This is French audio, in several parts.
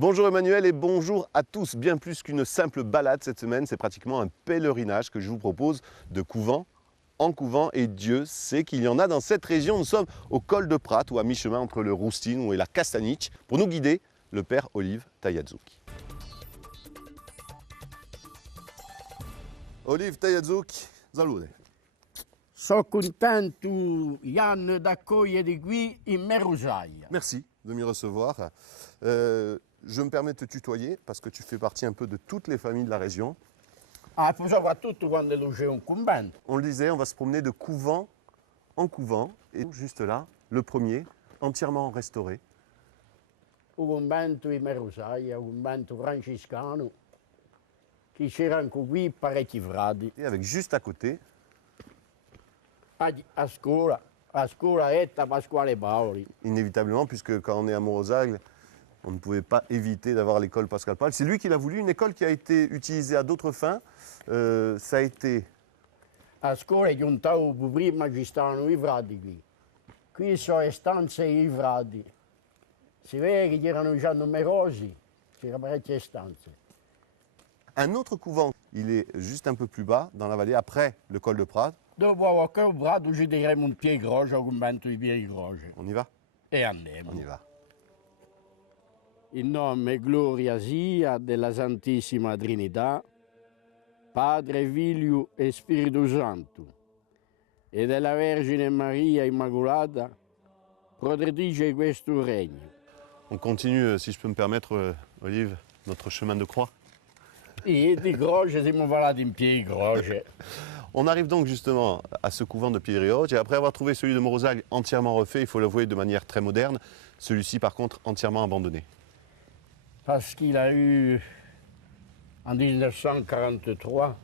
Bonjour Emmanuel et bonjour à tous. Bien plus qu'une simple balade cette semaine, c'est pratiquement un pèlerinage que je vous propose de couvent en couvent. Et Dieu sait qu'il y en a dans cette région. Nous sommes au col de Prat ou à mi-chemin entre le Roustino et la Castaniche. Pour nous guider, le père Olive Tayadzouk. Olive Tayadzouk, salute. Sono contento, Yann, d'accogliere qui in Merusaia. Merci de m'y recevoir. Je me permets de te tutoyer parce que tu fais partie un peu de toutes les familles de la région. Ah, soprattutto quando c'è un convento. On le disait, on va se promener de couvent en couvent. Et juste là, le premier, entièrement restauré. Un convento in Merusaia, un convento francescano, che c'era anche qui parecchi frati. Et avec juste à côté, A scuola Etta Pasquale Paoli. inévitablement, puisque quand on est à Morosagle, on ne pouvait pas éviter d'avoir l'école Pascal Paul. C'est lui qui l'a voulu, une école qui a été utilisée à d'autres fins. Ça a été... A scuola giuntavo prima ci stavano i frati qui. Qui sono le stanze dei frati. Si vede che c'erano già numerosi, c'erano parecchie stanze. Un autre couvent, il est juste un peu plus bas, dans la vallée, après le col de Prat. Dopo qualche prato ci diremo un Piedroge, un convento di Piedroge. On y va? E andiamo. On y va. In nome e gloria sia della Santissima Trinità, Padre, Figlio e Spirito Santo, e della Vergine Maria Immacolata, protettrice di questo regno. On continue, si je peux me permettre, Olive, notre chemin de croix. E di croce siamo parlati in Piedroge. On arrive donc justement à ce couvent de Piedriot, et après avoir trouvé celui de Morosagle entièrement refait, il faut l'avouer de manière très moderne, celui-ci par contre entièrement abandonné. Parce qu'il a eu, en 1943,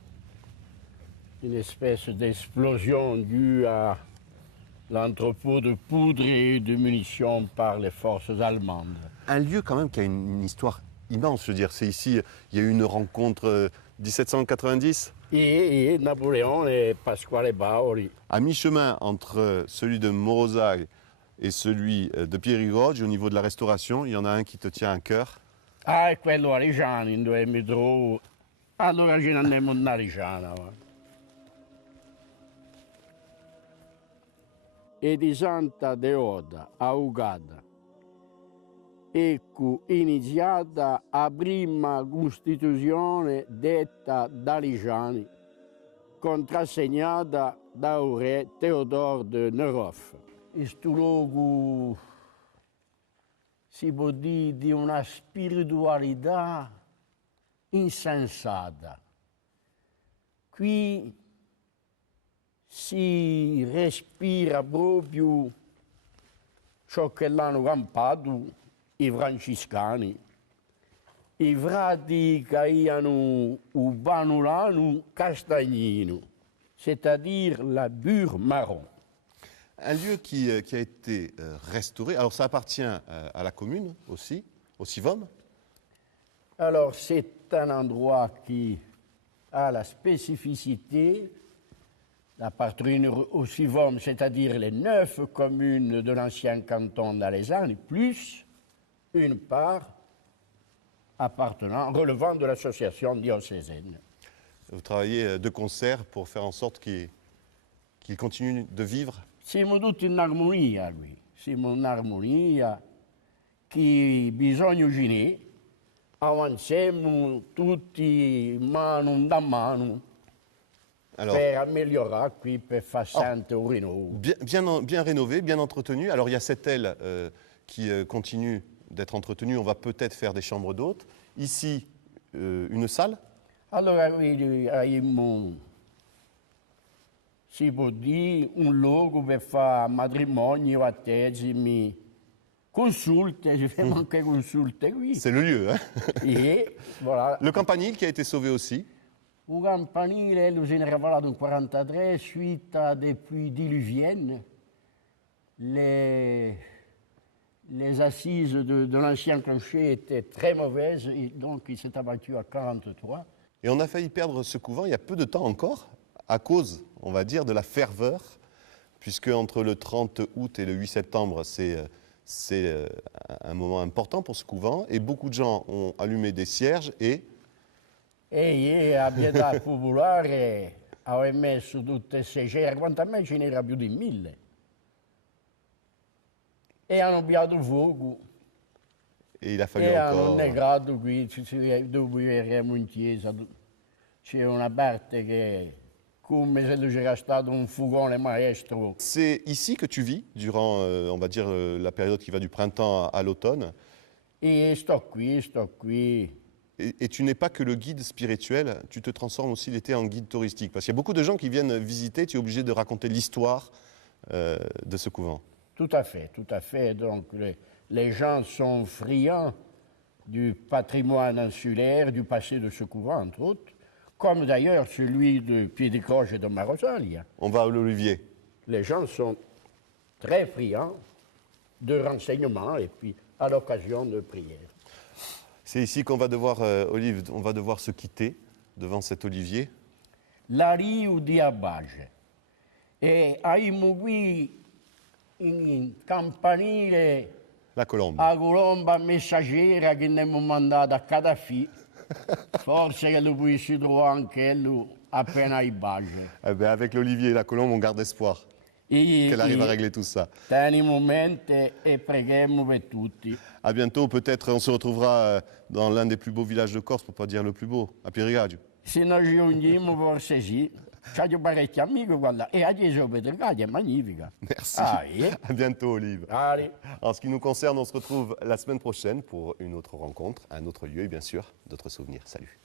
une espèce d'explosion due à l'entrepôt de poudre et de munitions par les forces allemandes. Un lieu quand même qui a une histoire immense, je veux dire, c'est ici, il y a eu une rencontre 1790, Et Napoléon et Pasquale Paoli. à mi-chemin entre celui de Morosagle et celui de Piedrigot, au niveau de la restauration, il y en a un qui te tient à cœur. Ah, e quello a Reggiani, dove mi trovo. Allora ce ne andiamo a Reggiana. E di Santa Deoda, a Uganda. Ecco iniziata la prima Costituzione detta da Reggiani, contrassegnata da re Teodoro de Neroff. Questo luogo si può dire di una spiritualità insensata. Qui si respira proprio ciò che l'hanno campato i francescani, i frati che hanno un banulano castagnino, c'est-à-dire la bure marron. Un lieu qui a été restauré, alors ça appartient à la commune aussi, au Sivom. Alors c'est un endroit qui a la spécificité d'appartenir au Sivom, c'est-à-dire les 9 communes de l'ancien canton d'Alezane, plus une part relevant de l'association diocésaine. Vous travaillez de concert pour faire en sorte qu'il continue de vivre. Siamo tutti in armonia qui, siamo in armonia che bisogna unire, avanziamo tutti mano da mano Alors, per migliorare qui, per far sempre un rinnovo. bien rénové, bien entretenu. Alors il y a cette aile qui continue d'être entretenue, on va peut-être faire des chambres d'hôtes. Ici, une salle. Allora qui abbiamo, si può dire, un luogo per fare matrimoni, battesimi, consulte, ci fanno anche consulte qui. C'est le lieu. Hein. E voilà. Le campanile qui a été sauvé aussi. Un campanile, lo se ne era parlato nel 1943, suite à des pluies diluviennes. Les assises de l'ancien clocher étaient très mauvaises, et donc il s'est abattu à 1943. Et on a failli perdre ce couvent il y a peu de temps encore, à cause, on va dire, de la ferveur, puisque entre le 30 août et le 8 septembre, c'est C'est un moment important pour ce couvent et beaucoup de gens ont allumé des cierges et E a pietà popolare aveva messo tutte queste cere, quanto a me ce n'era più di 1000. E hanno piato fuoco il a fallu e hanno encore. negato qui, dopo eravamo in chiesa, c'era una parte che come se c'era stato un fugone maestro. C'est ici que tu vis durant, on va dire, la période qui va du printemps à l'automne. E sto qui. Et tu n'es pas que le guide spirituel, tu te transformes aussi l'été en guide touristique. Parce qu'il y a beaucoup de gens qui viennent visiter, tu es obligé de raconter l'histoire de ce couvent. Tout à fait. Donc les gens sont friands du patrimoine insulaire, du passé de ce couvent, entre autres, comme d'ailleurs celui de Piedicroce et de Marosalia. On va à l'Olivier. Les gens sont très friands de renseignements et puis à l'occasion de prières. C'est ici qu'on va devoir, Olive, on va devoir se quitter devant cet olivier. La Riu di Abage. E abbiamo qui in campanile La colombe. la colomba messaggera che ne abbiamo mandato a Cadafi. Forse che lo puoi si trovare anche lui appena ai Bage. Eh ben, avec l'olivier et la colombe, on garde espoir qu'elle arrive à régler tout ça. Teniamo mente e preghiamo per tutti. À bientôt, peut-être on se retrouvera dans l'un des plus beaux villages de Corse, pour pas dire le plus beau, à Pirigaggio. Se noi ci riuniamo forse sì. C'ho parecchi amici, guarda, e la chiesa Petricati è magnifica. Merci. Allez. À bientôt, Olive. Allez. En ce qui nous concerne, on se retrouve la semaine prochaine pour une autre rencontre, un autre lieu et bien sûr d'autres souvenirs. Salut.